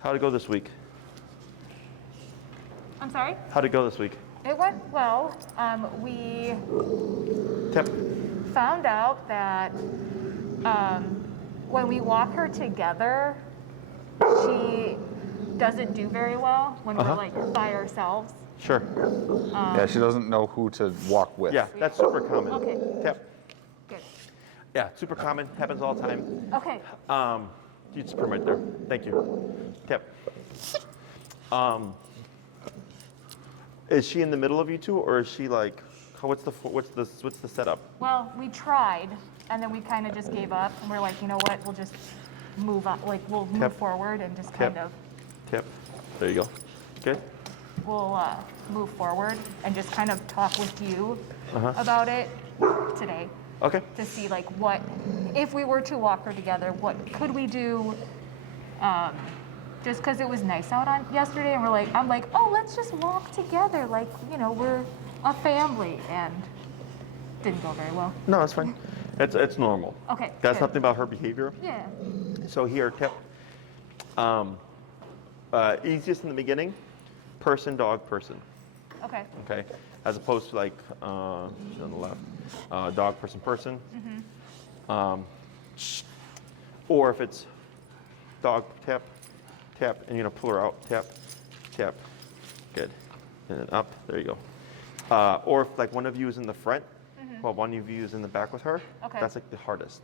How'd it go this week? I'm sorry? How'd it go this week? It went well. We Tip. found out that when we walk her together, she doesn't do very well when we're like by ourselves. Sure. Yeah, she doesn't know who to walk with. Yeah, that's super common. Okay. Tip. Good. Yeah, super common. Happens all the time. Okay. You just put 'em right there. Thank you. Tip. Is she in the middle of you two, or is she like? What's the setup? Well, we tried, and then we kind of just gave up, and we're like, you know what? We'll just move on. Like we'll move forward and just kind of. Tip. There you go. Good. We'll move forward and just kind of talk with you about it today. Okay. To see like what, if we were to walk her together, what could we do? Just because it was nice out on yesterday, and I'm like, oh, let's just walk together, like we're a family, and didn't go very well. No, it's fine. It's normal. Okay. That's good. nothing about her behavior. Yeah. So here, tip. Easiest in the beginning, person, dog, person. Okay. Okay, as opposed to like on the left, dog, person, person. Or if it's dog, tap, tap, and pull her out, tap, tap. Good, and then up. There you go. Or if like one of you is in the front, while one of you is in the back with her. Okay. That's like the hardest.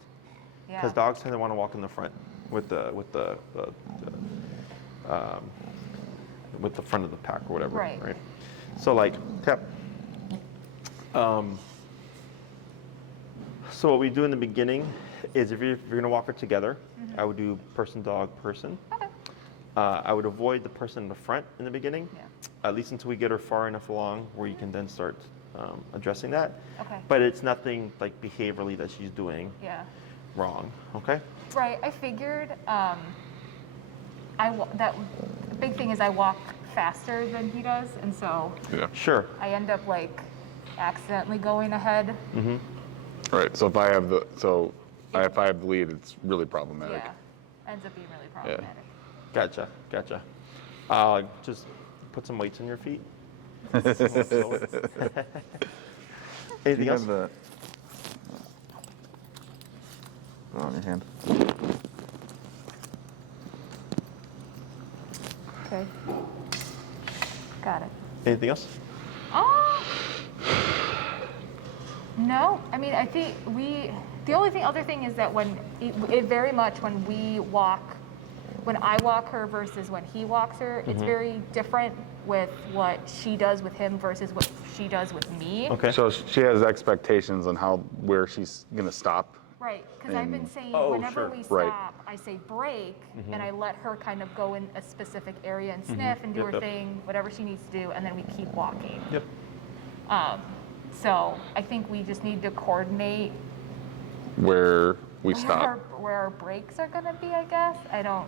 Yeah. Because dogs tend to want to walk in the front with the front of the pack or whatever. Right. So like tap. So what we do in the beginning is if you're gonna walk her together, I would do person, dog, person. Okay. I would avoid the person in the front in the beginning, Yeah. at least until we get her far enough along where you can then start addressing that. Okay. But it's nothing like behaviorally that she's doing Yeah. wrong. Okay. Right. I figured that the big thing is I walk faster than he does, and so Yeah. Sure. I end up like accidentally going ahead. Right. So if I have the lead, it's really problematic. Yeah. Ends up being really problematic. Gotcha. Just put some weights on your feet. Anything else? Put it on your hand. Okay. Got it. Anything else? No, I mean, I think the only other thing is that when I walk her versus when he walks her, it's very different with what she does with him versus what she does with me. Okay. So she has expectations on where she's gonna stop. Right, because I've been saying whenever we stop, Right. I say break, and I let her kind of go in a specific area and sniff and do her thing, whatever she needs to do, and then we keep walking. Yep. So I think we just need to coordinate Where we stop. where our breaks are gonna be. I guess I don't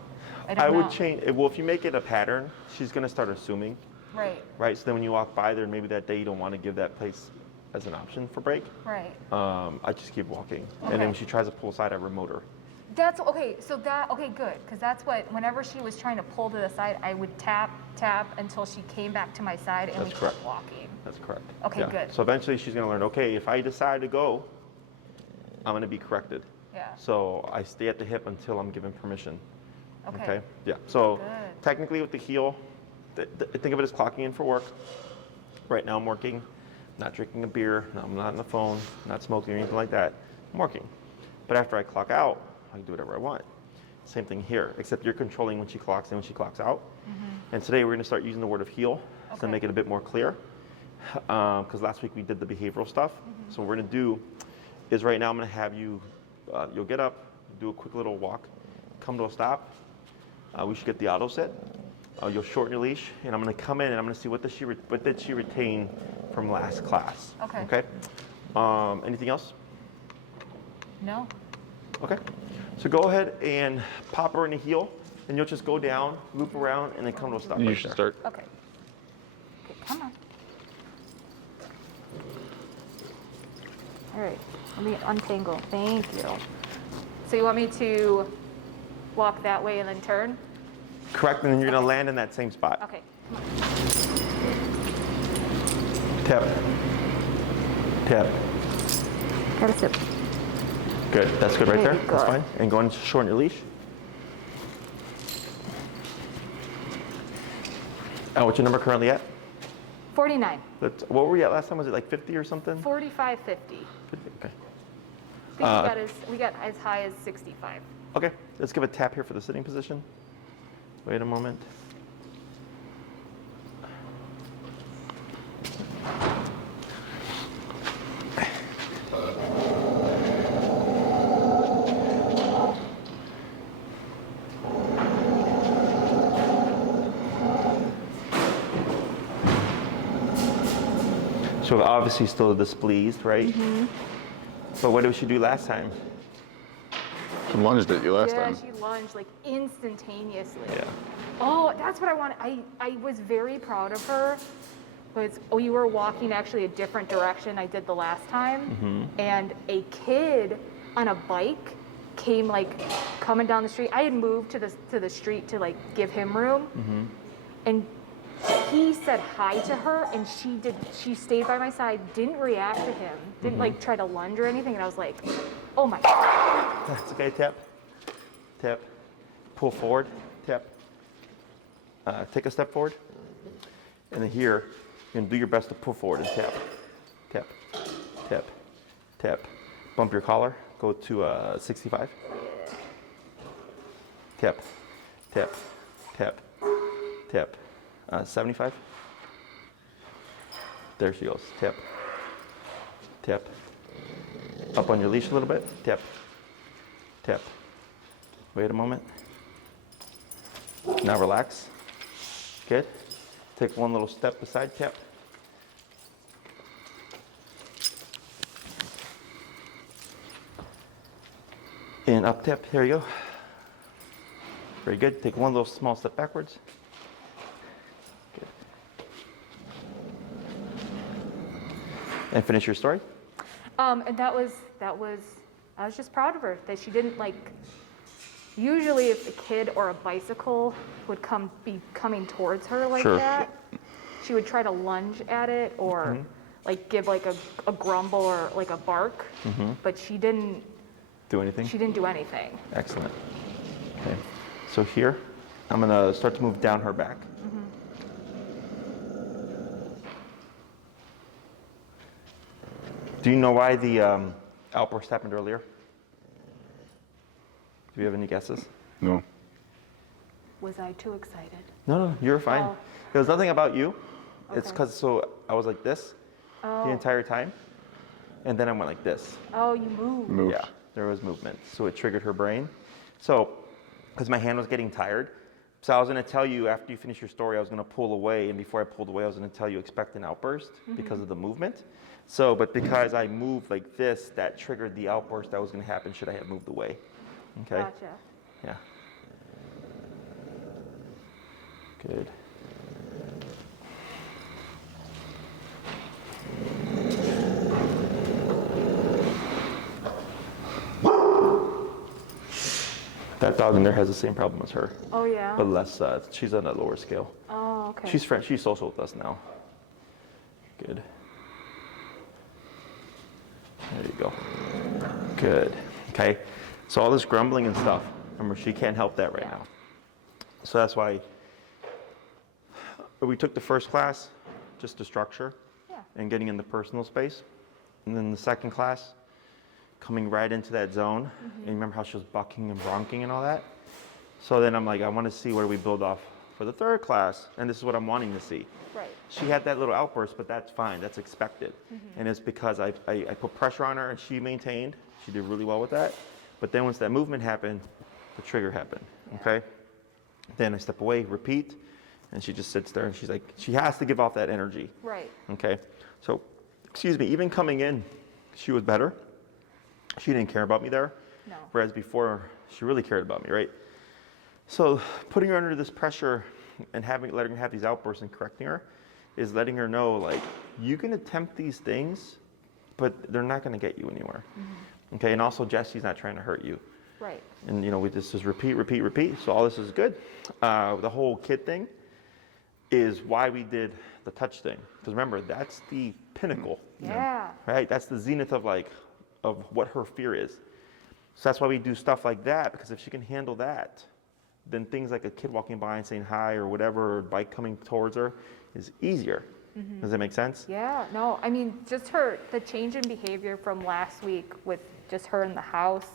I know. would change. Well, if you make it a pattern, she's gonna start assuming. Right. Right. So then when you walk by there, maybe that day you don't want to give that place as an option for break. Right. I just keep walking, and then Okay. when she tries to pull aside, I remote her. That's okay. So good, because that's what. Whenever she was trying to pull to the side, I would tap until she came back to my side, and That's we correct. kept walking. That's correct. Okay, good. So eventually she's gonna learn. Okay, if I decide to go, I'm gonna be corrected. Yeah. So I stay at the hip until I'm given permission. Okay. Yeah. So Good. technically with the heel, think of it as clocking in for work. Right now I'm working, not drinking a beer, no, I'm not on the phone, not smoking or anything like that. I'm working. But after I clock out, I can do whatever I want. Same thing here, except you're controlling when she clocks in, when she clocks out. And today we're gonna start using the word of heel to Okay. make it a bit more clear. Because last week we did the behavioral stuff. So what we're gonna do is right now I'm gonna have you, you'll get up, do a quick little walk, come to a stop. We should get the auto set. You'll shorten your leash, and I'm gonna come in and I'm gonna see what did she retain from last class. Okay. Okay. Anything else? No. Okay. So go ahead and pop her in the heel, and you'll just go down, loop around, and then come to a stop You right should there. start. Okay. Come on. All right. Let me untangle. Thank you. So you want me to walk that way and then turn? Correct, and then you're gonna land in that same spot. Okay. Tap. Tap. Gotta sit. Good, that's good right there. Very That's good. fine. And go and shorten your leash. What's your number currently at? 49. What were you at last time? Was it like 50 or something? 45, 50. 50, okay. I think we got as high as 65. Okay, let's give a tap here for the sitting position. Wait a moment. So obviously still displeased, right? Mm-hmm. But what did she do last time? She lunged at you last time. Yeah, she lunged like instantaneously. Yeah. Oh, that's what I wanted. I was very proud of her. Because you were walking actually a different direction I did the last time. And a kid on a bike came like coming down the street. I had moved to the street to like give him room. And he said hi to her, and she stayed by my side, didn't react to him, didn't like try to lunge or anything, and I was like, oh my God. That's okay, tap. Tap. Pull forward, tap. Take a step forward. And then here, you're gonna do your best to pull forward and tap. Tap, tap, tap. Bump your collar, go to 65. Tap, tap, tap, tap. 75. There she goes. Tap. Tap. Up on your leash a little bit. Tap. Tap. Wait a moment. Now relax. Good. Take one little step beside. Tap. And up tap. There you go. Very good. Take one little small step backwards. And finish your story. And I was just proud of her that she didn't like. Usually, if a kid or a bicycle would be coming towards her like Sure. that, she would try to lunge at it or like give like a grumble or like a bark. But she didn't Do anything? She didn't do anything. Excellent. Okay. So here, I'm gonna start to move down her back. Do you know why the outburst happened earlier? Do you have any guesses? No. Was I too excited? No, you're fine. Oh. It was nothing about you. It's Okay. because I was like this the Oh. entire time, and then I went like this. Oh, you moved. Move. Yeah, there was movement, so it triggered her brain. So, because my hand was getting tired, so I was going to tell you after you finish your story, I was going to pull away, and before I pulled away, I was going to tell you expect an outburst because of the movement. So, but because I moved like this, that triggered the outburst that was going to happen should I have moved away. Okay. Gotcha. Yeah. Good. That dog in there has the same problem as her, Oh yeah. but less. She's on a lower scale. Oh okay. She's social with us now. Good. There you go. Good. Okay. So all this grumbling and stuff. Remember, she can't help that right now. So that's why we took the first class, just to structure and getting in the personal space, and then the second class, coming right into that zone. And remember how she was bucking and bronking and all that? So then I'm like, I want to see where we build off for the third class, and this is what I'm wanting to see. Right. She had that little outburst, but that's fine. That's expected. And it's because I put pressure on her and she maintained. She did really well with that. But then once that movement happened, the trigger happened, okay? Then I step away, repeat, and she just sits there and she's like, she has to give off that energy, Right. okay? So, excuse me, even coming in, she was better. She didn't care about me there. No. Whereas before, she really cared about me, right? So putting her under this pressure and letting her have these outbursts and correcting her is letting her know, like, you can attempt these things, but they're not going to get you anywhere. Okay, and also Jesse's not trying to hurt you. Right. And we just repeat, repeat, repeat. So all this is good. The whole kid thing is why we did the touch thing. Because remember, that's the pinnacle. Yeah. Right? That's the zenith of what her fear is. So that's why we do stuff like that, because if she can handle that, then things like a kid walking by and saying hi or whatever, or bike coming towards her is easier. Does that make sense? Yeah, no, I mean, just the change in behavior from last week with just her in the house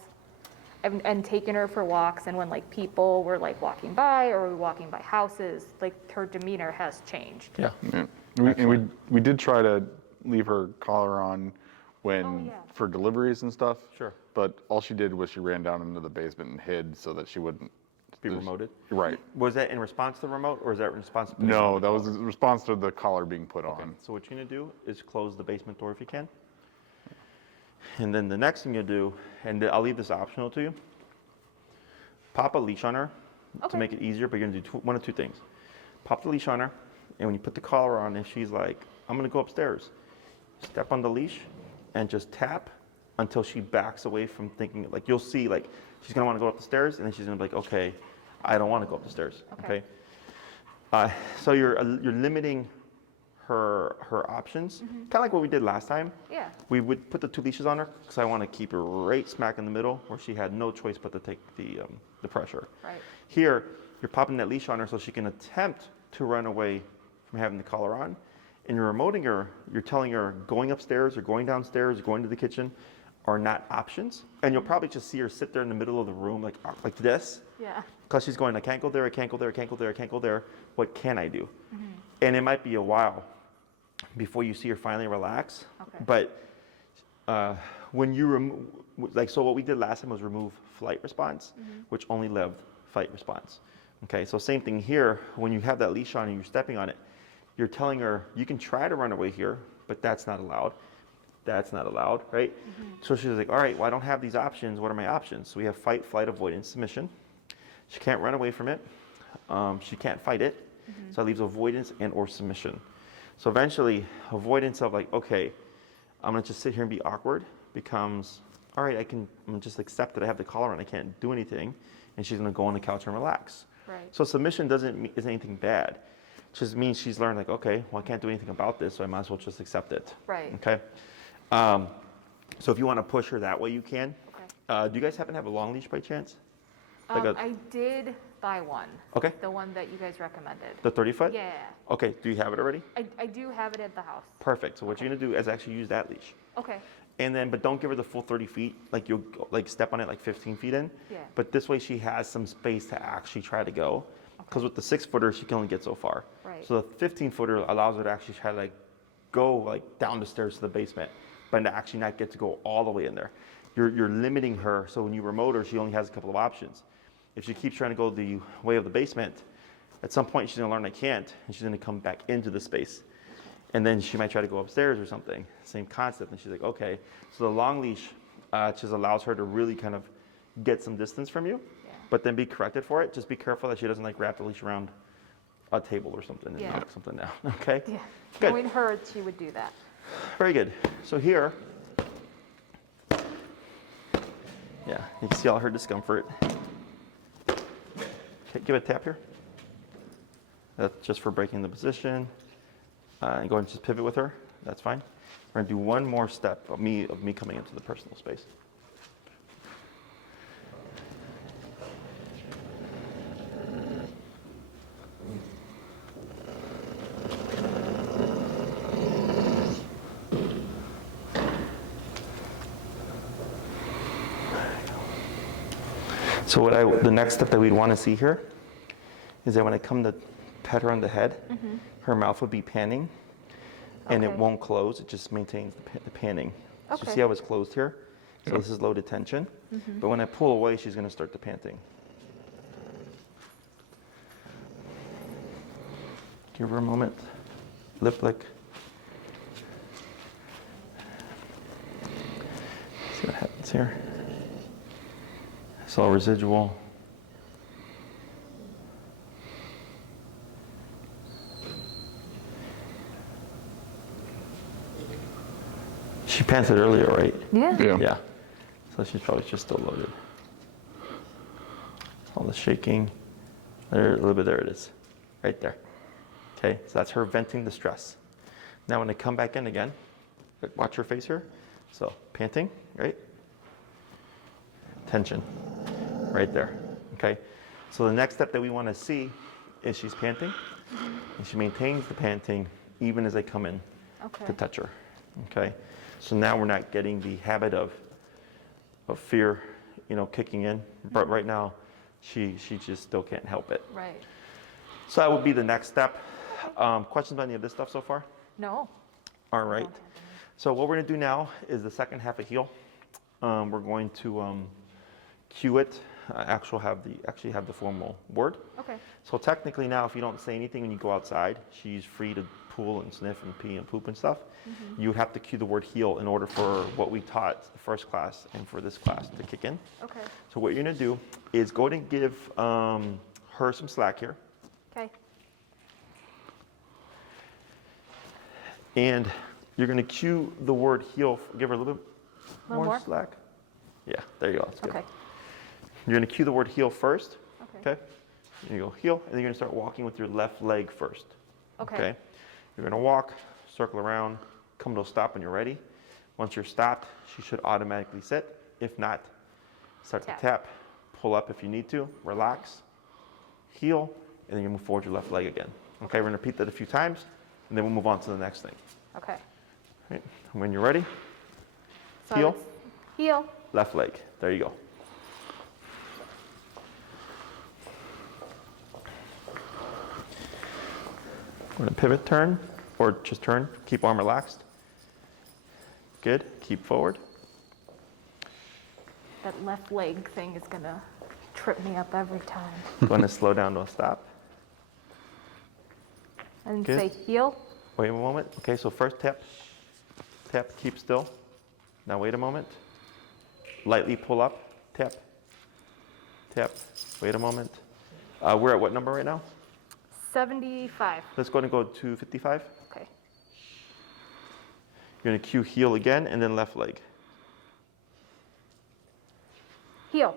and taking her for walks, and when like people were like walking by or we were walking by houses, like her demeanor has changed. Yeah. And we did try to leave her collar on when yeah. for deliveries and stuff. Sure. But all she did was she ran down into the basement and hid so that she wouldn't Be remoted. Right. Was that in response to the remote, or is that in response to No, that was in response to the collar being put on. So what you're gonna do is close the basement door if you can. And then the next thing you do, and I'll leave this optional to you, pop a leash on her to Okay. make it easier, but you're gonna do one of two things. Pop the leash on her, and when you put the collar on, if she's like, I'm gonna go upstairs, step on the leash and just tap until she backs away from thinking, like you'll see, like she's gonna wanna go up the stairs, and then she's gonna be like, okay, I don't wanna go up the stairs, Okay. okay? So you're limiting her options, kind of like what we did last time. Yeah. We would put the 2 leashes on her because I want to keep her right smack in the middle where she had no choice but to take the pressure. Right. Here, you're popping that leash on her so she can attempt to run away from having the collar on, and you're remoting her. You're telling her going upstairs or going downstairs or going to the kitchen are not options, and you'll probably just see her sit there in the middle of the room like this. Yeah. Because she's going, I can't go there, I can't go there, I can't go there, I can't go there. What can I do? And it might be a while before you see her finally relax. Okay. But when you so what we did last time was remove flight response, which only left fight response. Okay, so same thing here. When you have that leash on and you're stepping on it, you're telling her, you can try to run away here, but that's not allowed. That's not allowed, right? So she's like, all right, well, I don't have these options. What are my options? So we have fight, flight, avoidance, submission. She can't run away from it. She can't fight it. So that leaves avoidance and or submission. So eventually, avoidance of like, okay, I'm gonna just sit here and be awkward becomes, all right, I'm gonna just accept that I have the collar on, I can't do anything, and she's gonna go on the couch and relax. Right. So submission isn't anything bad. It just means she's learned like, okay, well, I can't do anything about this, so I might as well just accept it. Right. Okay. So if you want to push her that way, you can. Okay. Do you guys happen to have a long leash by chance? Like I did buy one. Okay. The one that you guys recommended. The 30-foot? Yeah. Okay. Do you have it already? I do have it at the house. Perfect. So what you're gonna do is actually use that leash, Okay. and then but don't give her the full 30 feet. Like you'll like step on it like 15 feet in. Yeah. But this way she has some space to actually try to go. Because with the 6-footer she can only get so far. Right. So the 15-footer allows her to actually try to like go like down the stairs to the basement, but to actually not get to go all the way in there. You're limiting her. So when you remote her, she only has a couple of options. If she keeps trying to go the way of the basement, at some point she's gonna learn I can't, and she's gonna come back into the space. And then she might try to go upstairs or something, same concept, and she's like, okay. So the long leash just allows her to really kind of get some distance from you, but then be corrected for it. Just be careful that she doesn't like wrap the leash around a table or something and knock something down, okay? Yeah. Good. Knowing her, she would do that. Very good. So here, yeah, you can see all her discomfort. Okay, give it a tap here. That's just for breaking the position. And go ahead and just pivot with her. That's fine. We're gonna do one more step of me coming into the personal space. So the next step that we'd want to see here is that when I come to pet her on the head, her mouth would be panning, and it Okay. won't close. It just maintains the panning. So Okay. see how it's closed here? So this is loaded tension. But when I pull away, she's going to start the panting. Give her a moment. Lip lick. See what happens here. It's all residual. She panted earlier, right? Yeah. Yeah. Yeah. So she's probably just still loaded. all the shaking. There, a little bit, there it is, right there. Okay, so that's her venting the stress. Now when I come back in again, watch her face here. So panting, right? Tension, right there, okay? So the next step that we want to see is she's panting, and she maintains the panting even as I come in to touch her, okay? So now we're not getting the habit of fear, kicking in, but right now she just still can't help it. Right. So that would be the next step. Questions on any of this stuff so far? No. All right. So what we're going to do now is the second half of heal. We're going to cue it. Actually have the formal word. Okay. So technically now, if you don't say anything when you go outside, she's free to pull and sniff and pee and poop and stuff. You would have to cue the word heal in order for what we taught the first class and for this class to kick in. Okay. So what you're going to do is go ahead and give her some slack here. Okay. And you're going to cue the word heal. Give her a little bit More? slack. Yeah, there you go. That's good. Okay. You're going to cue the word heal first. Okay. Okay. And you go heal, and then you're going to start walking with your left leg first. Okay. You're going to walk, circle around, come to a stop when you're ready. Once you're stopped, she should automatically sit. If not, start to tap, pull up if you need to, relax, heal, and then you move forward your left leg again. Okay, we're going to repeat that a few times, and then we'll move on to the next thing. Okay. Right. And when you're ready, So Heel. it's heel. left leg. There you go. We're going to pivot, turn, or just turn. Keep arm relaxed. Good. Keep forward. That left leg thing is gonna trip me up every time. Going to slow down to a stop. And Good. say heel. Wait a moment. Okay, so first tap, tap, keep still. Now wait a moment. Lightly pull up, tap, tap. Wait a moment. We're at what number right now? 75. Let's go ahead and go to 55. Okay. You're going to cue heel again and then left leg. Heel.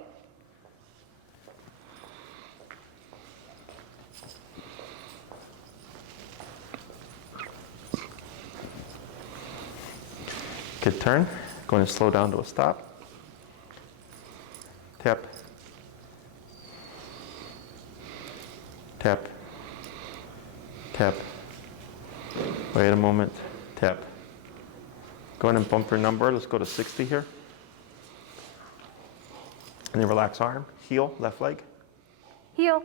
Good turn. Going to slow down to a stop. Tap. Tap. Tap. Wait a moment. Tap. Go ahead and bump your number. Let's go to 60 here. And then relax arm. Heel, left leg. Heel.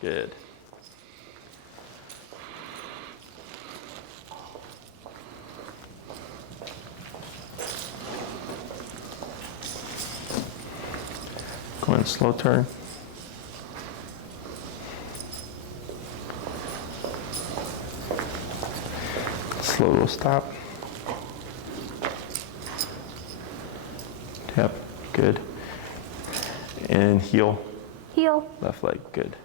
Good. Go ahead and slow turn. Slow little stop. Tap. Good. And heel, Heel. left leg. Good.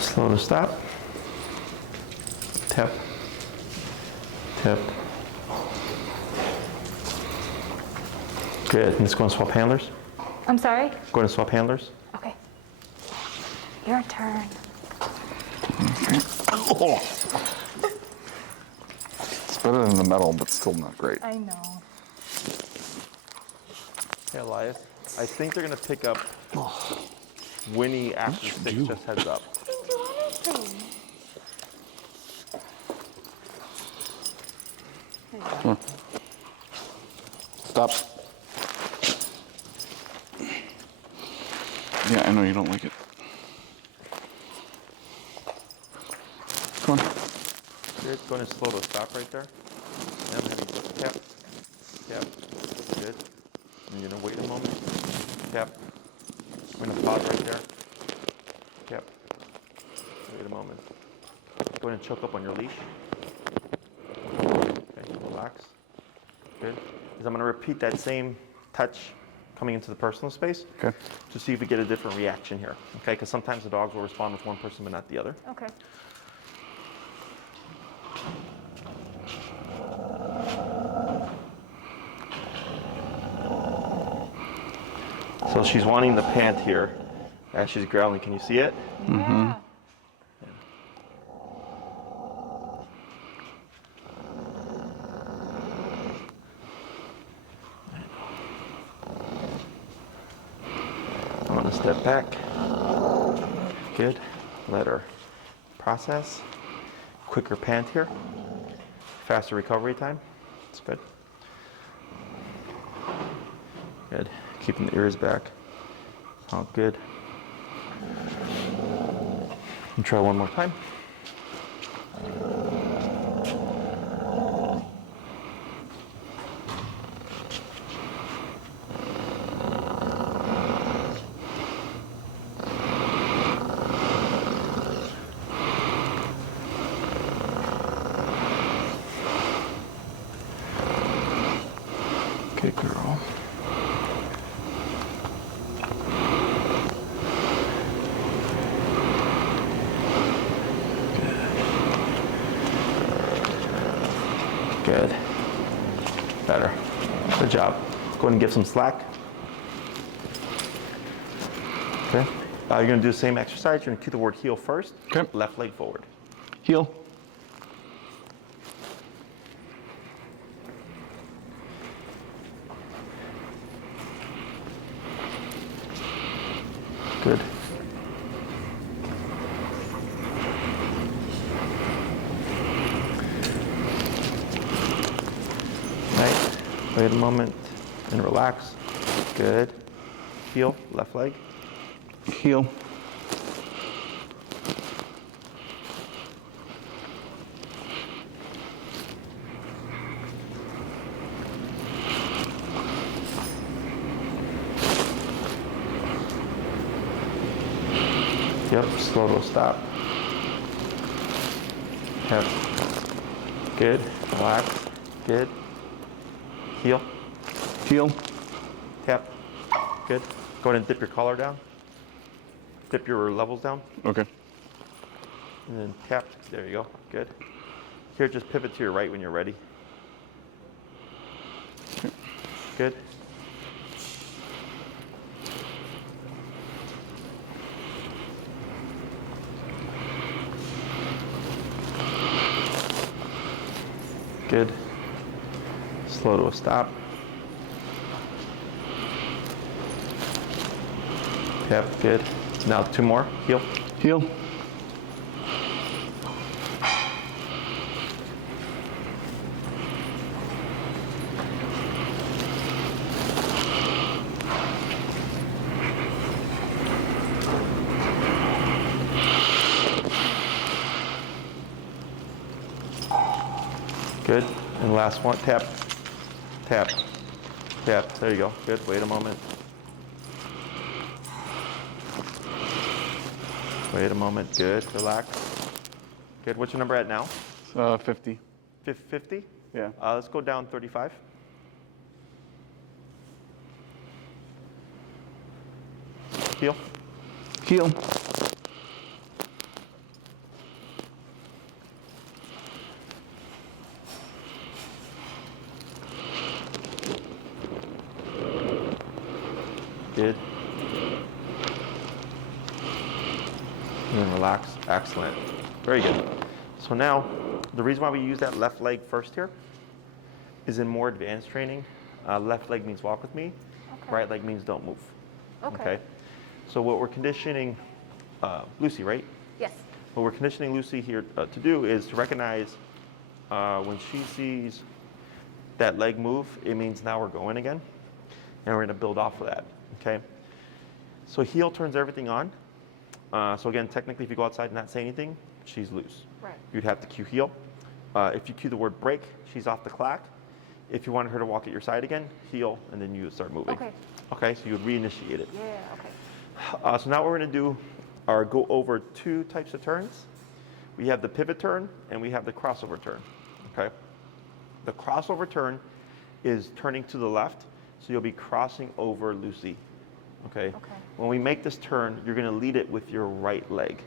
Slow to stop. Tap. Tap. Good. Let's go and swap handlers. I'm sorry? Go ahead and swap handlers. Okay. Your turn. It's better than the metal, but still not great. I know. Hey, Elias. I think they're going to pick up Winnie after 6, just heads up. Come on. Stop. Yeah, I know you don't like it. Come on. Good. Go ahead and slow to stop right there. And then you go tap. Tap. Good. And you're going to wait a moment. Tap. I'm going to pause right there. Tap. Wait a moment. Go ahead and choke up on your leash. Okay, relax. Good. Because I'm going to repeat that same touch coming into the personal space Okay. to see if we get a different reaction here. Okay, because sometimes the dogs will respond with one person but not the other. Okay. So she's wanting the pant here as she's growling. Can you see it? Yeah. I'm gonna step back. Good. Let her process. Quicker pant here. Faster recovery time. That's good. Good. Keeping the ears back. All good. And try one more time. Good girl. Good. Better. Good job. Let's go ahead and give some slack. Okay. You're going to do the same exercise. You're going to cue the word heel first. Okay. Left leg forward. Heel. Good. Right. Wait a moment and relax. Good. Heel, left leg. Heel. Yep, slow to stop. Yep. Good. Relax. Good. Heel. Heel. Tap. Good. Go ahead and dip your collar down. Dip your levels down. Okay. And then tap. There you go. Good. Here, just pivot to your right when you're ready. Good. Good. Slow to a stop. Yep, good. Now 2 more. Heel. Heel. Good. And last one. Tap. Tap. Tap. There you go. Good. Wait a moment. Wait a moment. Good. Relax. Good. What's your number at now? 50. 50? Yeah. Let's go down 35. Heel. Heel. Good. And then relax. Excellent. Very good. So now, the reason why we use that left leg first here is in more advanced training. Left leg means walk with me. Okay. Right leg means don't move. Okay. So what we're conditioning Lucy, right? Yes. What we're conditioning Lucy here to do is to recognize when she sees that leg move, it means now we're going again. And we're going to build off of that. Okay. So heel turns everything on. So again, technically, if you go outside and not say anything, she's loose. Right. You'd have to cue heel. If you cue the word break, she's off the clock. If you wanted her to walk at your side again, heel, and then you would start moving. Okay. Okay, so you would reinitiate it. Yeah. Okay. So now what we're going to do are go over 2 types of turns. We have the pivot turn and we have the crossover turn. Okay. The crossover turn is turning to the left So you'll be crossing over Lucy, okay? Okay. When we make this turn, you're gonna lead it with your right leg.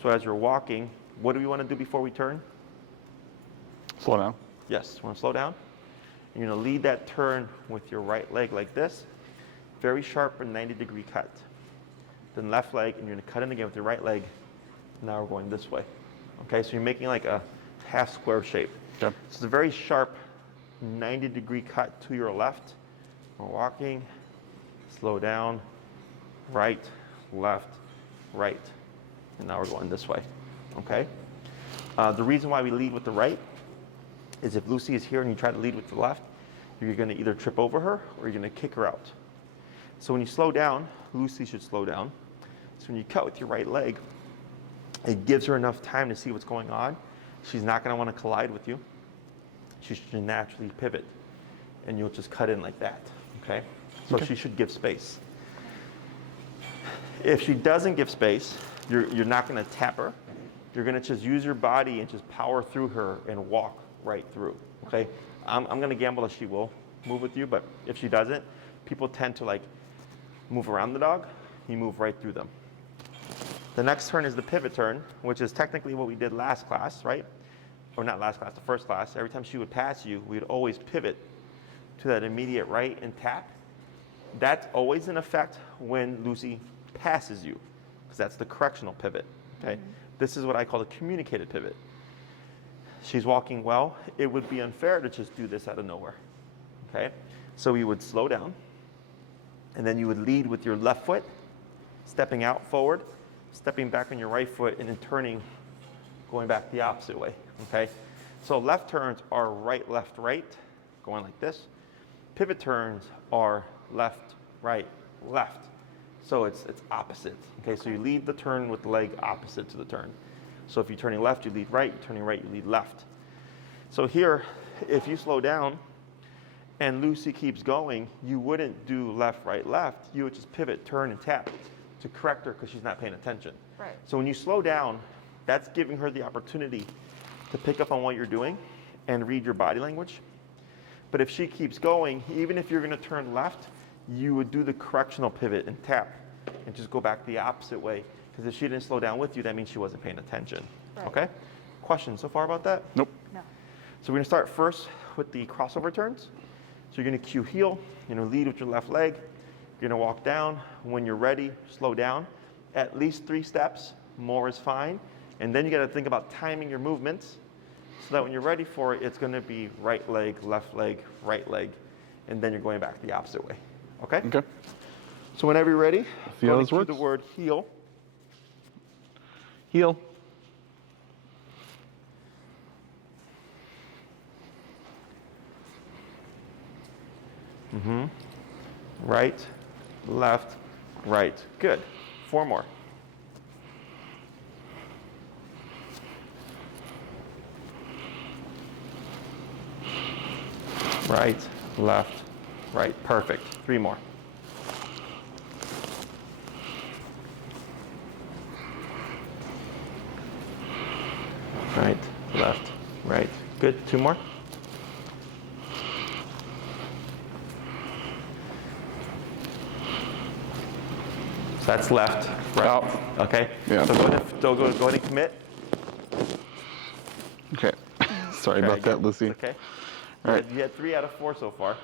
So as you're walking, what do we wanna do before we turn? Slow down. Yes, wanna slow down? You're gonna lead that turn with your right leg like this, very sharp and 90-degree cut. Then left leg, and you're gonna cut in again with your right leg. Now we're going this way. Okay, so you're making like a half square shape. Okay. So it's a very sharp 90-degree cut to your left. We're walking, slow down, right, left, right. And now we're going this way, okay? The reason why we lead with the right is if Lucy is here and you try to lead with the left, you're gonna either trip over her or you're gonna kick her out. So when you slow down, Lucy should slow down. So when you cut with your right leg, it gives her enough time to see what's going on. She's not gonna wanna collide with you. She should naturally pivot and you'll just cut in like that, okay? So she should give space. If she doesn't give space, you're not gonna tap her. You're gonna just use your body and just power through her and walk right through, okay? I'm gonna gamble that she will move with you, but if she doesn't, people tend to like move around the dog. You move right through them. The next turn is the pivot turn, which is technically what we did last class, right? Or not last class, the first class. Every time she would pass you, we'd always pivot to that immediate right and tap. That's always in effect when Lucy passes you, because that's the correctional pivot, okay? This is what I call the communicated pivot. She's walking well. It would be unfair to just do this out of nowhere, okay? So we would slow down, and then you would lead with your left foot, stepping out forward, stepping back on your right foot, and then turning, going back the opposite way, okay? So left turns are right, left, right, going like this. Pivot turns are left, right, left. So it's opposite, okay? So you lead the turn with the leg opposite to the turn. So if you're turning left, you lead right. Turning right, you lead left. So here, if you slow down and Lucy keeps going, you wouldn't do left, right, left. You would just pivot, turn, and tap to correct her because she's not paying attention. Right. So when you slow down, that's giving her the opportunity to pick up on what you're doing and read your body language. But if she keeps going, even if you're going to turn left, you would do the correctional pivot and tap and just go back the opposite way. Because if she didn't slow down with you, that means she wasn't paying attention. Right. Okay? Questions so far about that? Nope. No. So we're going to start first with the crossover turns. So you're going to cue heel. You're going to lead with your left leg. You're going to walk down. When you're ready, slow down. At least 3 steps. More is fine. And then you got to think about timing your movements so that when you're ready for it, it's going to be right leg, right leg, and then you're going back the opposite way. Okay? Okay. So whenever you're ready, See how go this to works? the word heel. Heel. Right, left, right. Good. 4 more. Right, left, right. Perfect. 3 more. Right, left, right. Good. 2 more. So that's left, right. Out. Okay. Yeah. So go ahead and commit. Okay. Sorry Try about that, again. Lucy. Okay. All right. You had 3 out of 4 so far.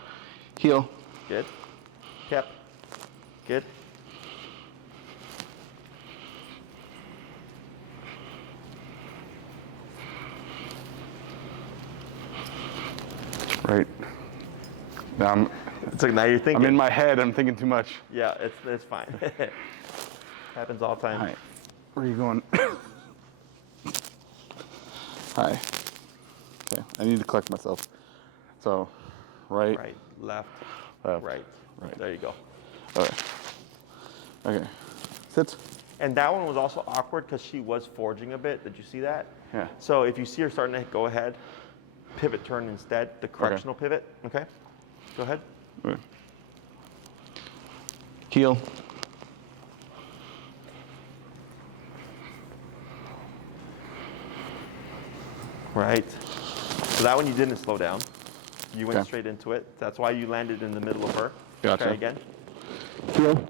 Heel. Good. Yep. Good. Right. Now It's like now you're thinking. I'm in my head. I'm thinking too much. Yeah, it's fine. Happens all the time. All right. Where are you going? Hi. Okay. I need to collect myself. So, right. Right, left, Left, right. right. There you go. Okay. Okay. Sit. And that one was also awkward because she was forging a bit. Did you see that? Yeah. So if you see her starting to go ahead, pivot turn instead, the correctional pivot. Okay. Go ahead. Okay. Heel. Right. So that one you didn't slow down. You went Okay. straight into it. That's why you landed in the middle of her. Gotcha. Try again. Heel.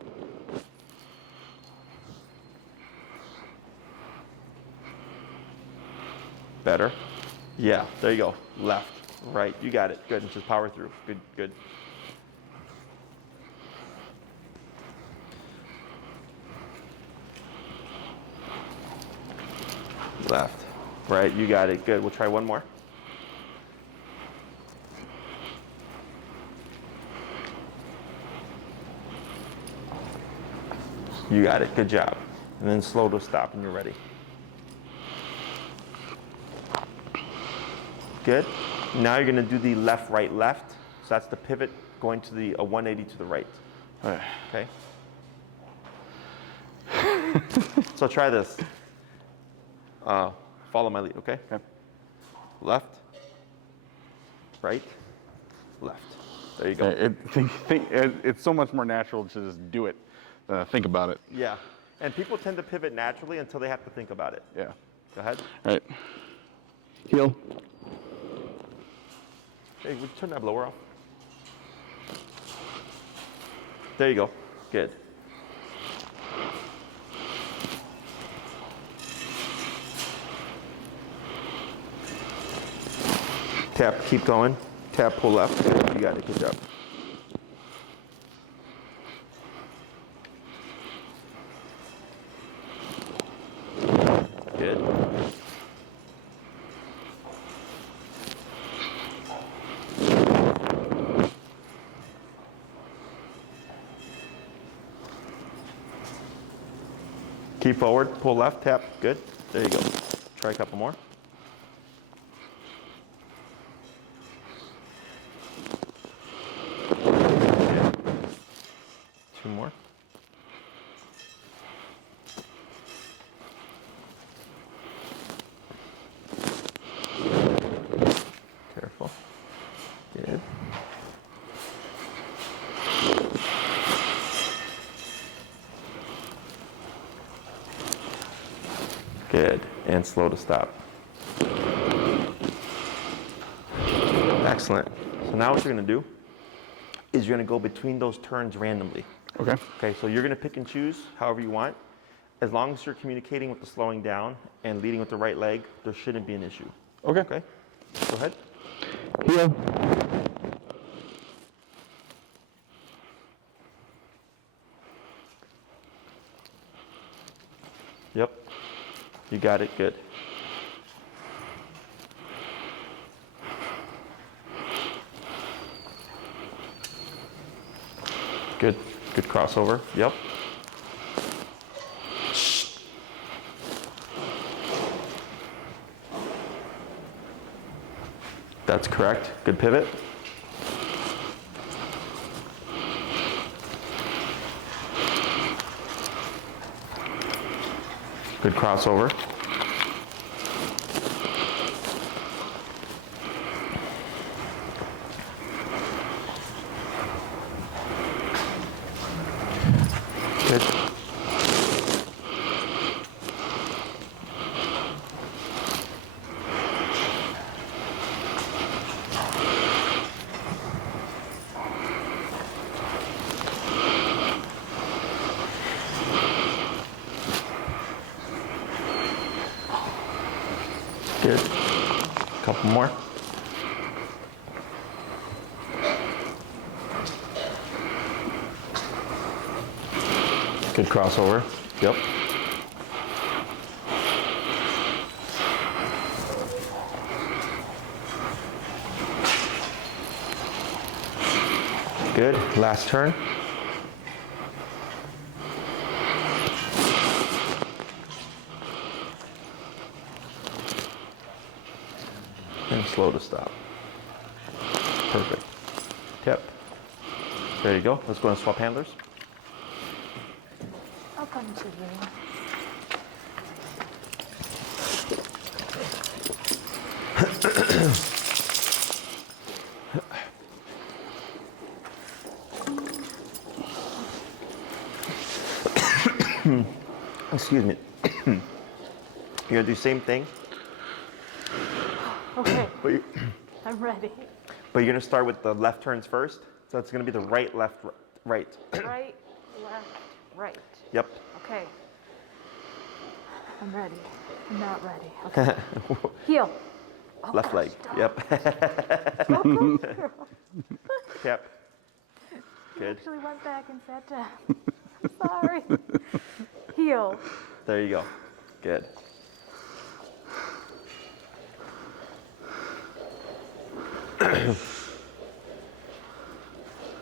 Better. Yeah, there you go. Left, right. You got it. Good. And just power through. Good, good. Left, right. You got it. Good. We'll try one more. You got it. Good job. And then slow to stop when you're ready. Good. Now you're going to do the left, right, left. So that's the pivot going to the 180 to the right. All right. Okay. So try this. Follow my lead, okay? Okay. Left, right, left. There you go. It's so much more natural to just do it, think about it. Yeah. And people tend to pivot naturally until they have to think about it. Yeah. Go ahead. All right. Heel. Hey, would you turn that blower off? There you go. Good. Tap, keep going. Tap, pull left. Good. You got it. Good job. Good. Keep forward, pull left, tap. Good. There you go. Try a couple more. Good. Two more. Careful. Good. Good. And slow to stop. Excellent. So now what you're going to do is you're going to go between those turns randomly. Okay. Okay, so you're going to pick and choose however you want. As long as you're communicating with the slowing down and leading with the right leg, there shouldn't be an issue. Okay. Okay? Go ahead. Heel. Yep. You got it. Good. Good. Good crossover. Yep. That's correct. Good pivot. Good crossover. Good. Good. Couple more. Good crossover. Yep. Good. Last turn. And slow to stop. Perfect. Tip. There you go. Let's go and swap handlers. I'll come to you. Excuse me. You're gonna do the same thing, Okay, but I'm ready. But you're gonna start with the left turns first. So it's gonna be the right, left, right. Right, left, right. Yep. Okay. I'm ready. I'm not ready. Okay. Heel. Oh, Left gosh, leg. darn. Yep. Go, go, girl. Yep. You Good. actually went back and sat down. I'm sorry. Heel. There you go. Good.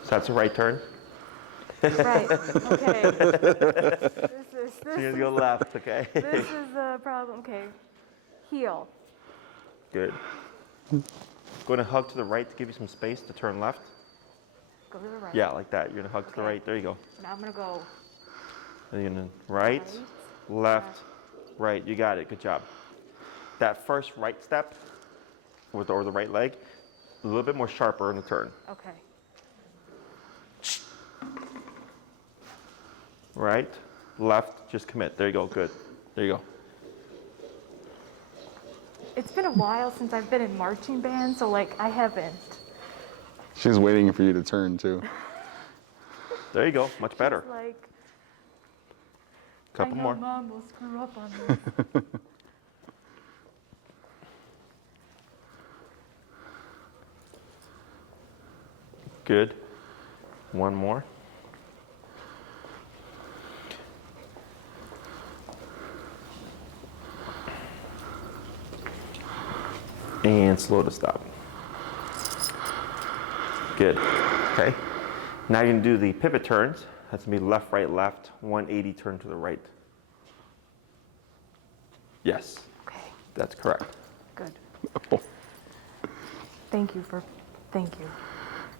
So that's a right turn. Right. Okay. So you're gonna go left, okay? This is the problem. Okay. Heel. Good. Go ahead and hug to the right to give you some space to turn left. Go to the right. Yeah, like that. You're gonna hug to the Okay. right. There you go. Now I'm gonna go And you're gonna right, left, right. You got it. Good job. That first right step with or the right leg, a little bit more sharper in the turn. Okay. Right, left, just commit. There you go. Good. There you go. It's been a while since I've been in marching band, so like I haven't. She's waiting for you to turn too. There you go. Much better. It's like Couple I know more. Mom will screw up on this. Good. One more. And slow to stop. Good. Okay. Now you're gonna do the pivot turns. That's gonna be left, right, left, 180 turn to the right. Yes, Okay. that's correct. Good. Thank you.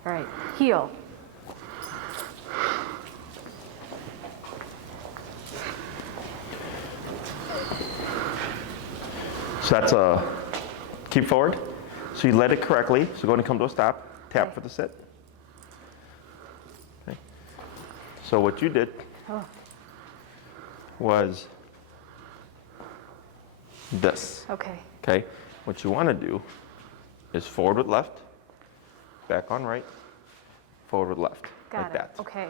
All right. Heel. So that's a keep forward. So you led it correctly. So go ahead and come to a stop. Tap Okay. for the sit. Okay. So what you did Oh. was this. Okay. Okay. What you want to do is forward with left, back on right, forward with left, Got like it. that. Okay.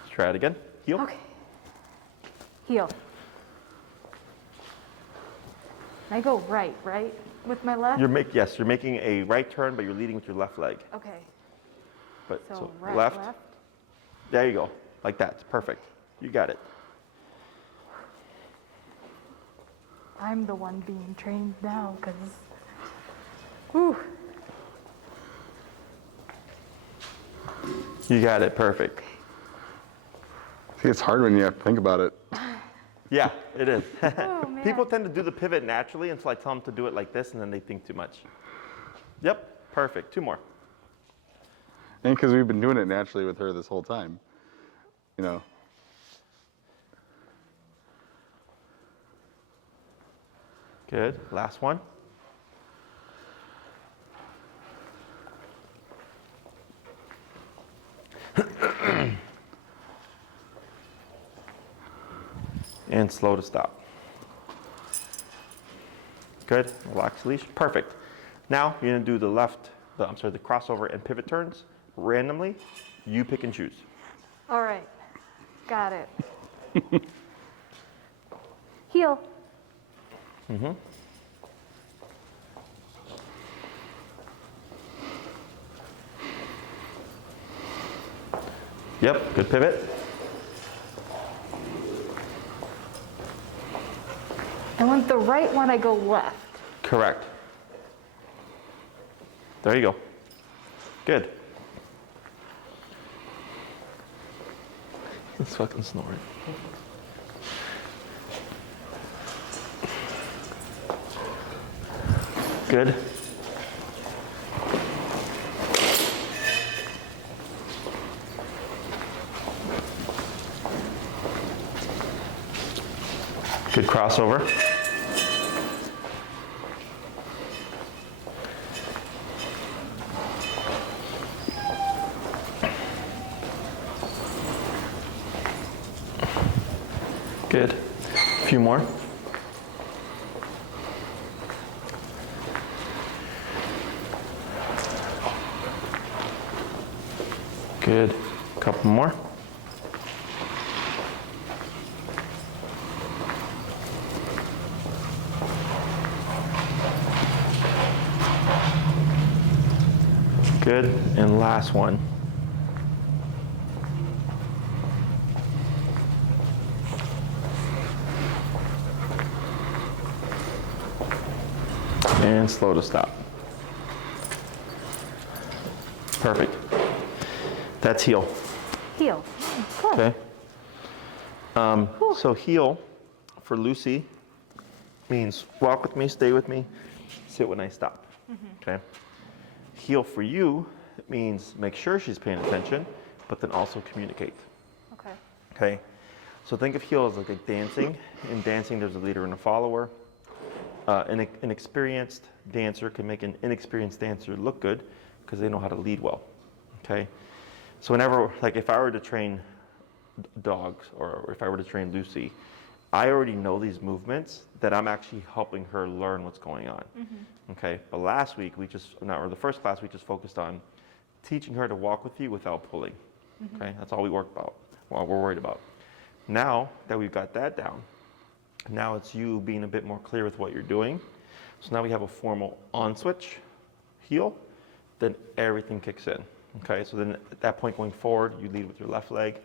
Let's try it again. Heel. Okay. Heel. I go right, with my left. You're making a right turn, but you're leading with your left leg. Okay. But So, right, left. left. There you go. Like that. It's perfect. You got it. I'm the one being trained now, because. Whew. You got it. Perfect. See, it's hard when you have to think about it. Yeah, it is. Oh, man. People tend to do the pivot naturally until I tell them to do it like this, and then they think too much. Yep. Perfect. Two more. And because we've been doing it naturally with her this whole time. You know. Good. Last one. And slow to stop. Good. Relax the leash. Perfect. Now you're gonna do the the crossover and pivot turns randomly. You pick and choose. All right. Got it. Heel. Yep. Good pivot. And with the right one, I go left. Correct. There you go. Good. It's fucking snoring. Good. Good crossover. Good. A few more. Good. A couple more. Good. And last one. And slow to stop. Perfect. That's heel. Heel. Cool. Okay. So heel for Lucy means walk with me, stay with me, sit when I stop. Okay. Heel for you means make sure she's paying attention, but then also communicate. Okay. Okay. So think of heel as like a dancing. In dancing, there's a leader and a follower. An experienced dancer can make an inexperienced dancer look good because they know how to lead well. Okay. So whenever, like if I were to train dogs or if I were to train Lucy, I already know these movements that I'm actually helping her learn what's going on. Okay. But last week the first class we just focused on teaching her to walk with you without pulling. Okay. That's all we worked about. We're worried about. Now that we've got that down, now it's you being a bit more clear with what you're doing. So now we have a formal on switch, heel, then everything kicks in. Okay, so then at that point going forward, you lead with your left leg.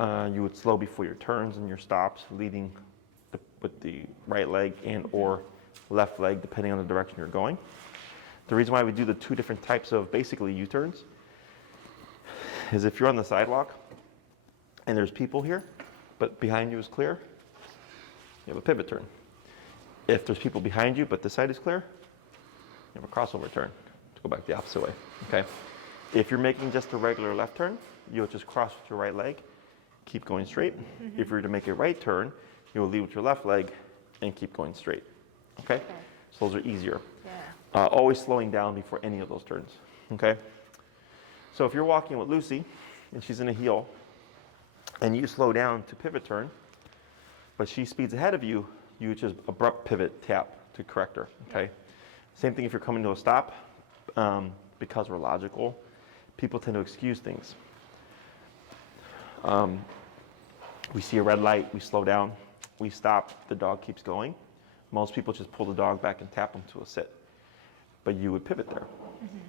You would slow before your turns and your stops, leading with the right leg and or left leg, depending on the direction you're going. The reason why we do the two different types of basically U-turns is if you're on the sidewalk and there's people here, but behind you is clear, you have a pivot turn. If there's people behind you, but this side is clear, you have a crossover turn to go back the opposite way, okay? If you're making just a regular left turn, you'll just cross with your right leg, keep going straight. If you're to make a right turn, you'll lead with your left leg and keep going straight, okay? So those are easier. Yeah. Always slowing down before any of those turns, okay? So if you're walking with Lucy and she's in a heel and you slow down to pivot turn, but she speeds ahead of you, you just abrupt pivot tap to correct her, okay? Same thing if you're coming to a stop. Because we're logical, people tend to excuse things. We see a red light, we slow down, we stop, the dog keeps going. Most people just pull the dog back and tap them to a sit. But you would pivot there.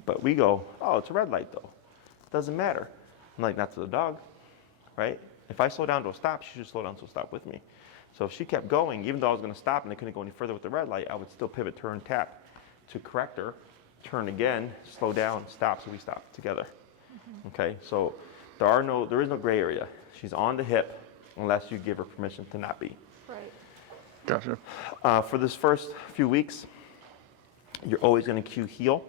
But we go, oh, it's a red light though. Doesn't matter. I'm like, not to the dog, right? If I slow down to a stop, she should slow down to a stop with me. So if she kept going, even though I was going to stop and I couldn't go any further with the red light, I would still pivot, turn, tap to correct her, turn again, slow down, stop, so we stop together. Okay, so there is no gray area. She's on the hip unless you give her permission to not be. Right. Gotcha. For this first few weeks, you're always going to cue heel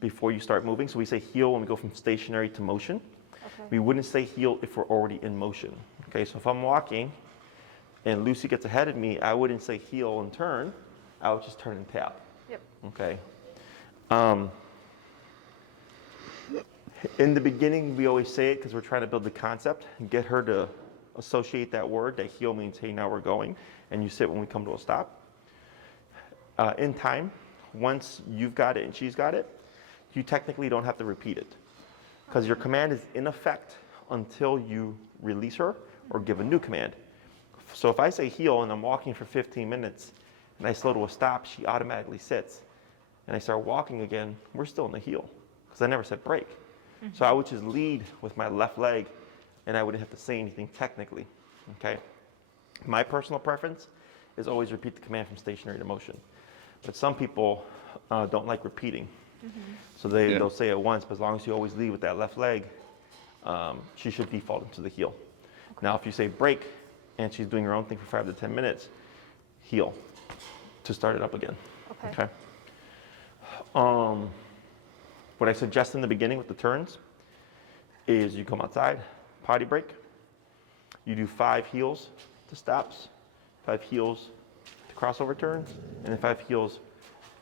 before you start moving. So we say heel when we go from stationary to motion. Okay. We wouldn't say heel if we're already in motion. Okay, so if I'm walking and Lucy gets ahead of me, I wouldn't say heel and turn. I would just turn and tap. Yep. Okay. In the beginning, we always say it because we're trying to build the concept and get her to associate that word. That heel means, hey, now we're going, and you sit when we come to a stop. In time, once you've got it and she's got it, you technically don't have to repeat it because your command is in effect until you release her or give a new command. So if I say heel and I'm walking for 15 minutes and I slow to a stop, she automatically sits. And I start walking again, we're still in the heel because I never said break. So I would just lead with my left leg and I wouldn't have to say anything technically, okay? My personal preference is always repeat the command from stationary to motion. But some people don't like repeating. So they'll say it once, but as long as you always lead with that left leg, she should default into the heel. Now if you say break and she's doing her own thing for 5 to 10 minutes, heel to start it up again, okay? What I suggest in the beginning with the turns is you come outside, potty break. You do 5 heels to stops, 5 heels to crossover turns, and then 5 heels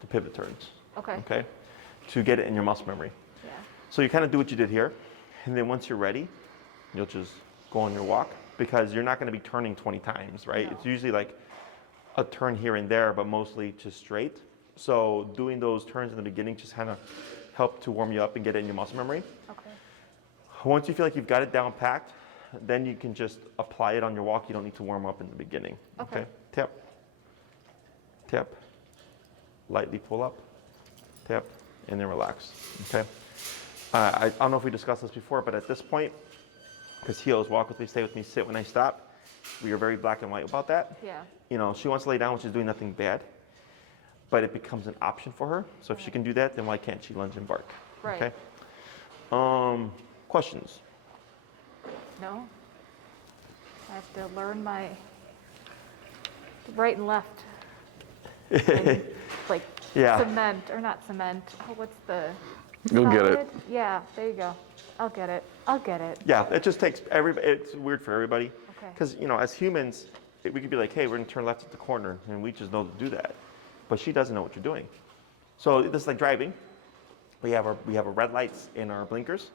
to pivot turns. Okay? To get it in your muscle memory. Yeah. So you kind of do what you did here, and then once you're ready, you'll just go on your walk because you're not going to be turning 20 times, right? No. It's usually like a turn here and there, but mostly just straight. So doing those turns in the beginning just kind of help to warm you up and get it in your muscle memory. Okay. Once you feel like you've got it down packed, then you can just apply it on your walk. You don't need to warm up in the beginning. Okay. Tap, tap, lightly pull up, tap, and then relax. Okay. I don't know if we discussed this before, but at this point, because he always walk with me, stay with me, sit when I stop, we are very black and white about that. Yeah. You know, she wants to lay down when she's doing nothing bad, but it becomes an option for her. So if she can do that, then why can't she lunge and bark? Right. Okay. Questions? No. I have to learn my right and left. And, like Yeah. cement, or not cement. Oh, what's the? You'll get it. solid? Yeah, there you go. I'll get it. I'll get it. Yeah, it just takes it's weird for everybody. Okay. Because, you know, as humans, we could be like, hey, we're going to turn left at the corner, and we just know to do that. But she doesn't know what you're doing. So this is like driving. We have our red lights and our blinkers.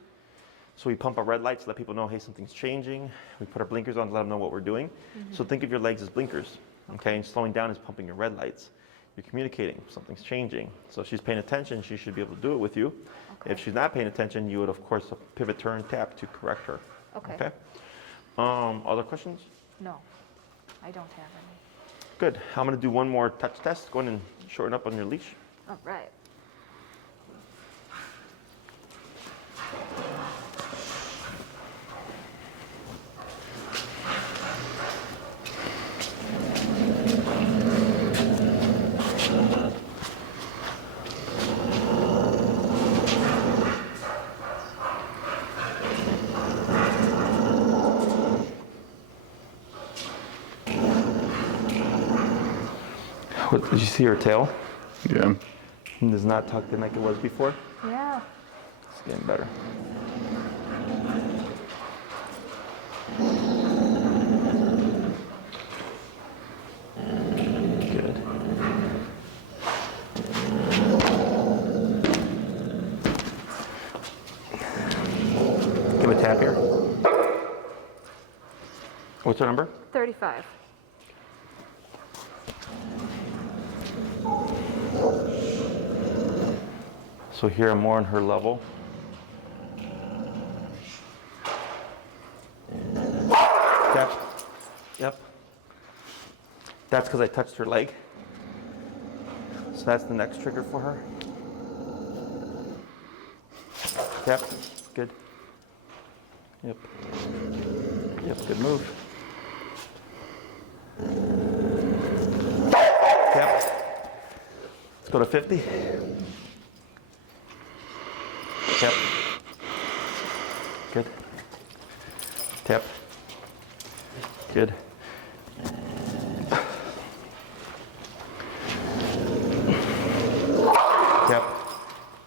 So we pump our red lights to let people know, hey, something's changing. We put our blinkers on to let them know what we're doing. So think of your legs as blinkers, okay? And slowing down is pumping your red lights. You're communicating, something's changing. So if she's paying attention, she should be able to do it with you. Okay. If she's not paying attention, you would, of course, pivot, turn, tap to correct her. Okay. Other questions? No, I don't have any. Good. I'm going to do one more touch test. Go ahead and shorten up on your leash. All right. What, did you see her tail? Yeah. It is not tucked in like it was before. Yeah. It's getting better. Good. Give a tap here. What's her number? 35. So here I'm more on her level. Tap. Yep. That's because I touched her leg. So that's the next trigger for her. Tap. Good. Yep. Yep, good move. Tap. Let's go to 50. Tap. Good. Tap. Good. Tap.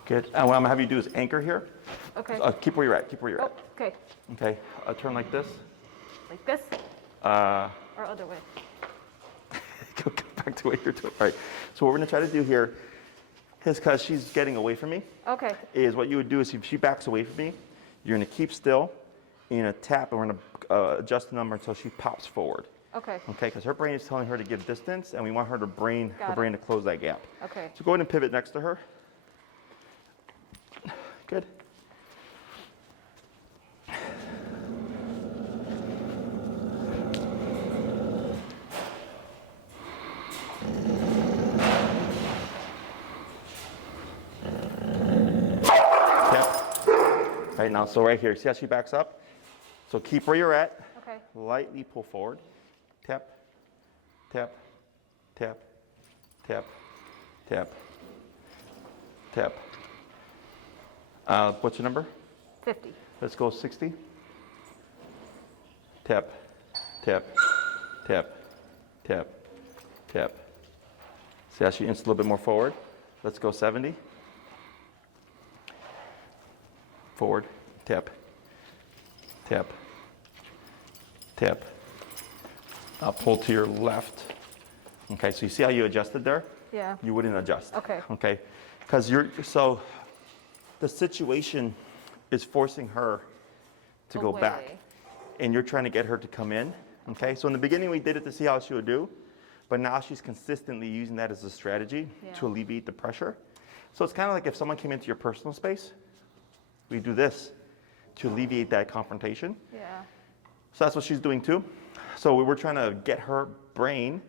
Good. And what I'm gonna have you do is anchor here. Okay. Keep where you're at. Keep where you're Oh, at. okay. Okay. Turn like this. Like this Uh, or other way? go back to what you're doing. All right. So what we're gonna try to do here is, because she's getting away from me, Okay. is what you would do is if she backs away from me, you're gonna keep still, you're gonna tap, and we're gonna adjust the number until she pops forward. Okay. Okay, because her brain is telling her to give distance, and we want her Got brain to close that gap. Okay. So go ahead and pivot next to her. Good. Yep. Right now, so right here, see how she backs up? So keep where you're at. Okay. Lightly pull forward. Tap, tap, tap, tap, tap, tap. What's your number? 50. Let's go 60. Tap, tap, tap, tap, tap. See how she inches a little bit more forward? Let's go 70. Forward, tap, tap, tap. Pull to your left. Okay, so you see how you adjusted there? Yeah. You wouldn't adjust. Okay. Okay, because so the situation is forcing her to go back, Away. and you're trying to get her to come in. Okay, so in the beginning we did it to see how she would do, but now she's consistently using that as a strategy to Yeah. alleviate the pressure. So it's kind of like if someone came into your personal space, we do this to alleviate that confrontation. Yeah. So that's what she's doing too. So we're trying to get her brain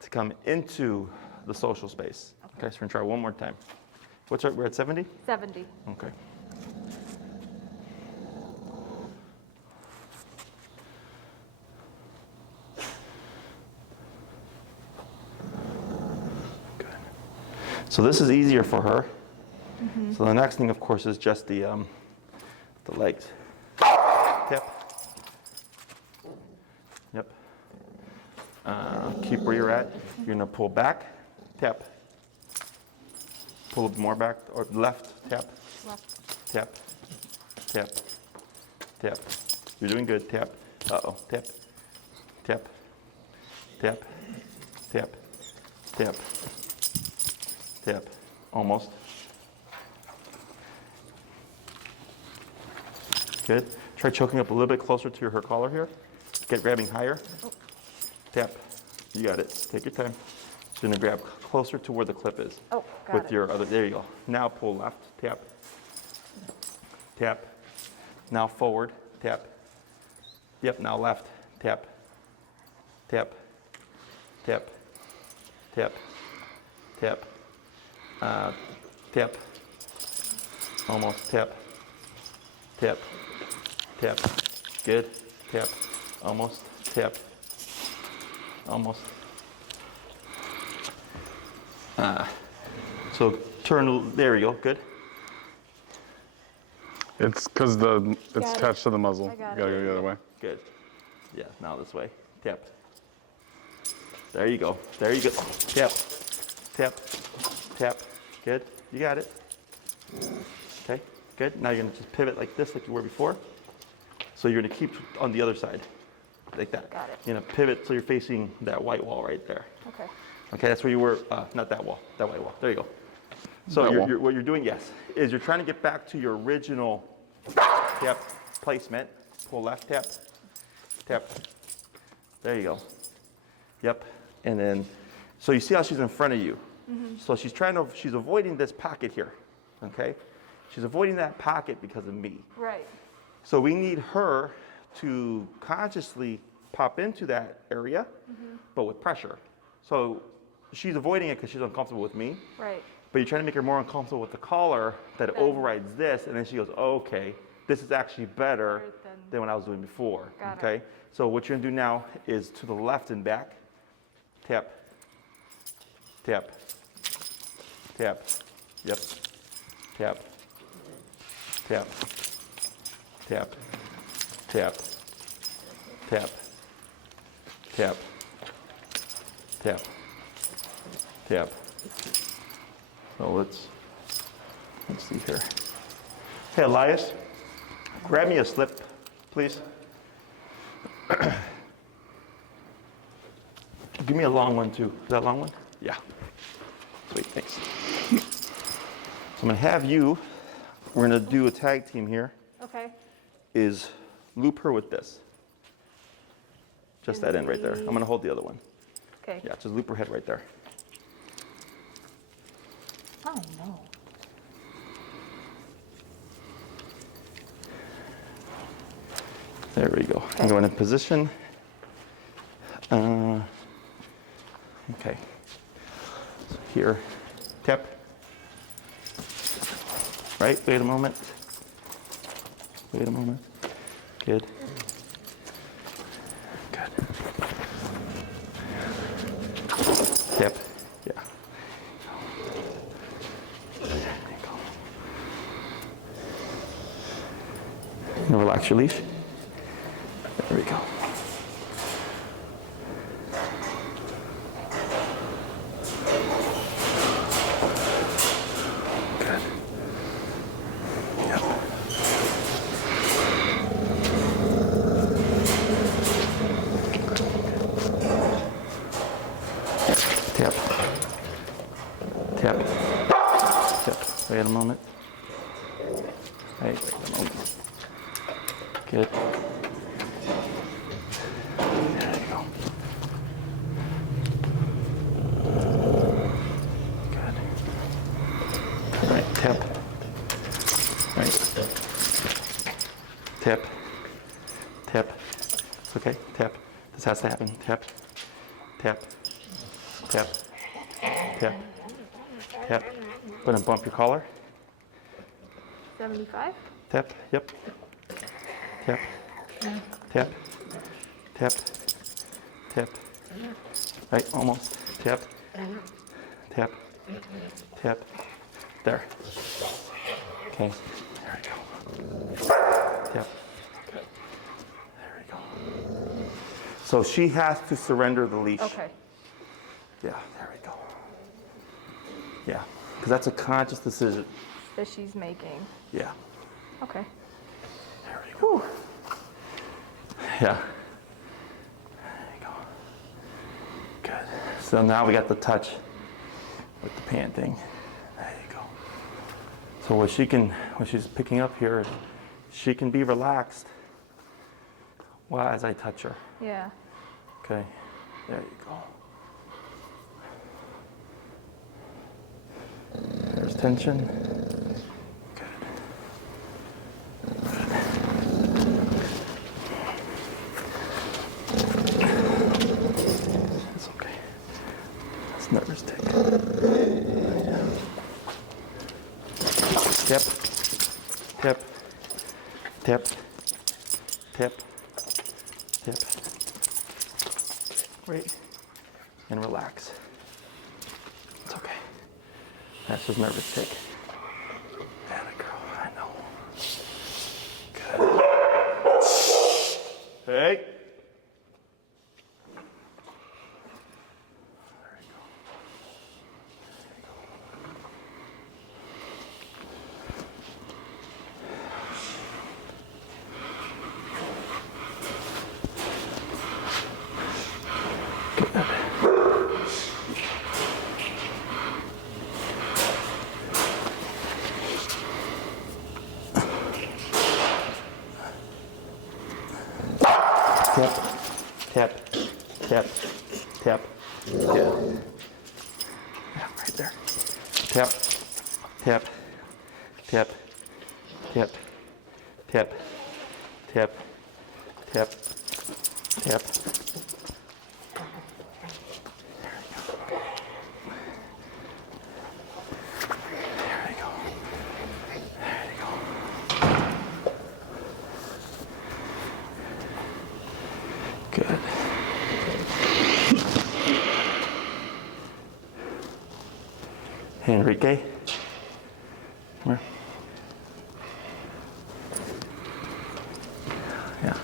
to come into the social space. Okay, so we're gonna try one more time. We're at 70? 70. Okay. Good. So this is easier for her. So the next thing, of course, is just the legs. Tip. Yep. Keep where you're at. You're gonna pull back, tap. Pull a bit more back, or left, tap, Left. tap, tap, tap. You're doing good, tap. Uh-oh, tap, tap, tap, tap, tap, tap. Almost. Good. Try choking up a little bit closer to her collar here. Get grabbing higher. Tap. You got it. Take your time. Just gonna grab closer to where the clip is. Oh, got with it. your other, there you go. Now pull left, tap. Tap. Now forward, tap. Yep, now left, tap. Tap. Tap. Tap. Tap. Tap. Almost, tap. Tap. Tap. Good. Tap. Almost. Tap. Almost. So turn, there we go, good. It's because it's Got it. attached to the muzzle. I got You gotta it. go the other way. Good. Yeah, now this way. Tap. There you go. There you go. Tap. Tap. Tap. Good. You got it. Okay, good. Now you're gonna just pivot like this, like you were before. So you're gonna keep on the other side, like that. Got it. You're gonna pivot so you're facing that white wall right there. Okay. Okay, that's where you were, not that wall, that white wall. There you go. So That wall. what you're doing, yes, is you're trying to get back to your original tap placement. Pull left, tap, tap. There you go. Yep. And then, so you see how she's in front of you. So she's avoiding this pocket here. Okay? She's avoiding that pocket because of me. Right. So we need her to consciously pop into that area, but with pressure. So she's avoiding it because she's uncomfortable with me. Right. But you're trying to make her more uncomfortable with the collar that Okay. overrides this, and then she goes, okay, this is actually better Better than what I was doing before. Got it. Okay? So what you're gonna do now is to the left and back. Tap. Tap. Tap. Yep. Tap. Tap. Tap. Tap. Tap. Tap. Tap. Tap. So let's see here. Hey, Elias, grab me a slip, please. Give me a long one too. Is that a long one? Yeah. Sweet, thanks. So I'm gonna have you, we're gonna do a tag team here, Okay. is loop her with this. Just that end right there. I'm gonna hold the other one. Okay. Yeah, just loop her head right there. Oh no. There we go. Okay. I'm going in position. Okay. So here, tap. Right, wait a moment. Wait a moment. Good. Good. Tap. Yeah. There you go. Now relax your leash. There we go. Good. Yep. Tap. Tap. Tap. Wait a moment. Wait a moment. Good. There you go. Good. All right, tap. Right. okay. Tap. This has to happen. Tap. Tap. Tap. Tap. Tap. Gonna bump your collar. 75? Tap. Yep. Tap. Tap. Tap. Tap. Right, almost. Tap. Tap. Tap. There. Okay. There we go. Tap. Okay. There we go. So she has to surrender the leash. Okay. Yeah, there we go. Yeah, because that's a conscious decision. That she's making. Yeah. Okay. There we go. Yeah. There you go. Good. So now we got the touch with the panting. There you go. So what she's picking up here, she can be relaxed while as I touch her. Yeah. Okay. There you go. There's tension. Good. It's okay. It's nervous tick. Yeah. Tap. Tap. Tap. Tap. Tap. Wait. And relax. It's okay. That's just nervous tick. Atta girl, I know. Good. Hey. There you go. Tap, tap, tap, tap. Good. Yeah, right there. Tap, tap, tap, tap, tap, tap, tap, tap. There we go. There you go. Good. Hey, Enrique. Come here. Yeah.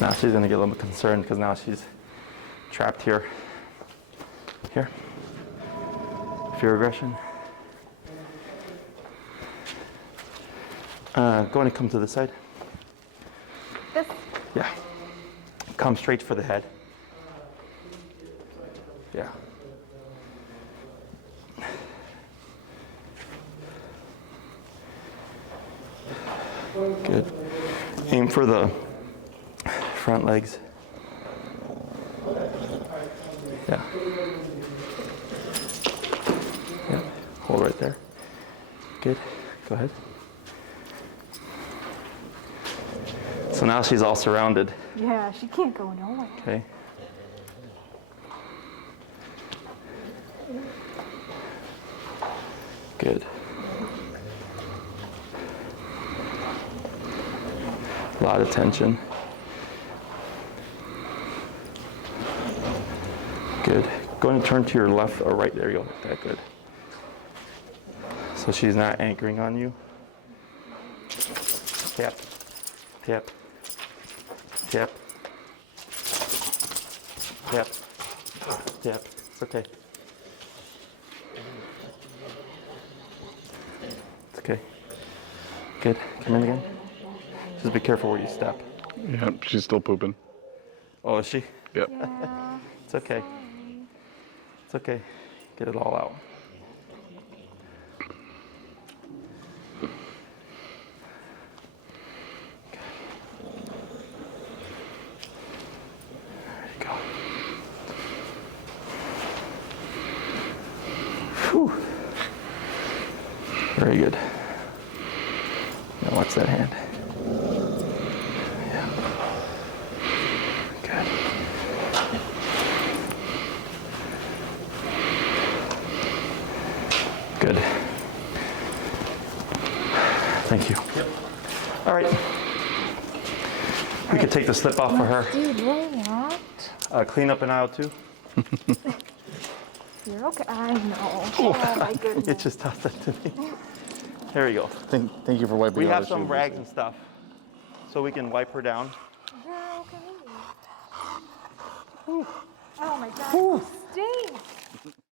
Now she's gonna get a little bit concerned because now she's trapped here. Here. Fear aggression. Going to come to the side. This. Yeah. Come straight for the head. Yeah. Good. Aim for the front legs. Yeah. Yeah. Hold right there. Good. Go ahead. So now she's all surrounded. Yeah, she can't go nowhere. Okay. Good. A lot of tension. Good. Going to turn to your left or right. There you go. That good. So she's not anchoring on you. Tap. Tap. Tap. Tap. Tap. It's okay. It's okay. Good. Come in again. Just be careful where you step. Yeah, she's still pooping. Oh, is she? Yep. Yeah. It's okay. It's okay. Get it all out. There you go. Whew. Very good. Now watch that hand. Yeah. Good. Thank you. Yep. All right. We could take the slip off for her. Dude, really not? Clean up in aisle 2. You're okay. I know. Oh my goodness. It just tossed that to me. There you go. Thank you for wiping We all have the some shoes. rags and stuff, so we can wipe her down. You're okay. Oh my God, you stink.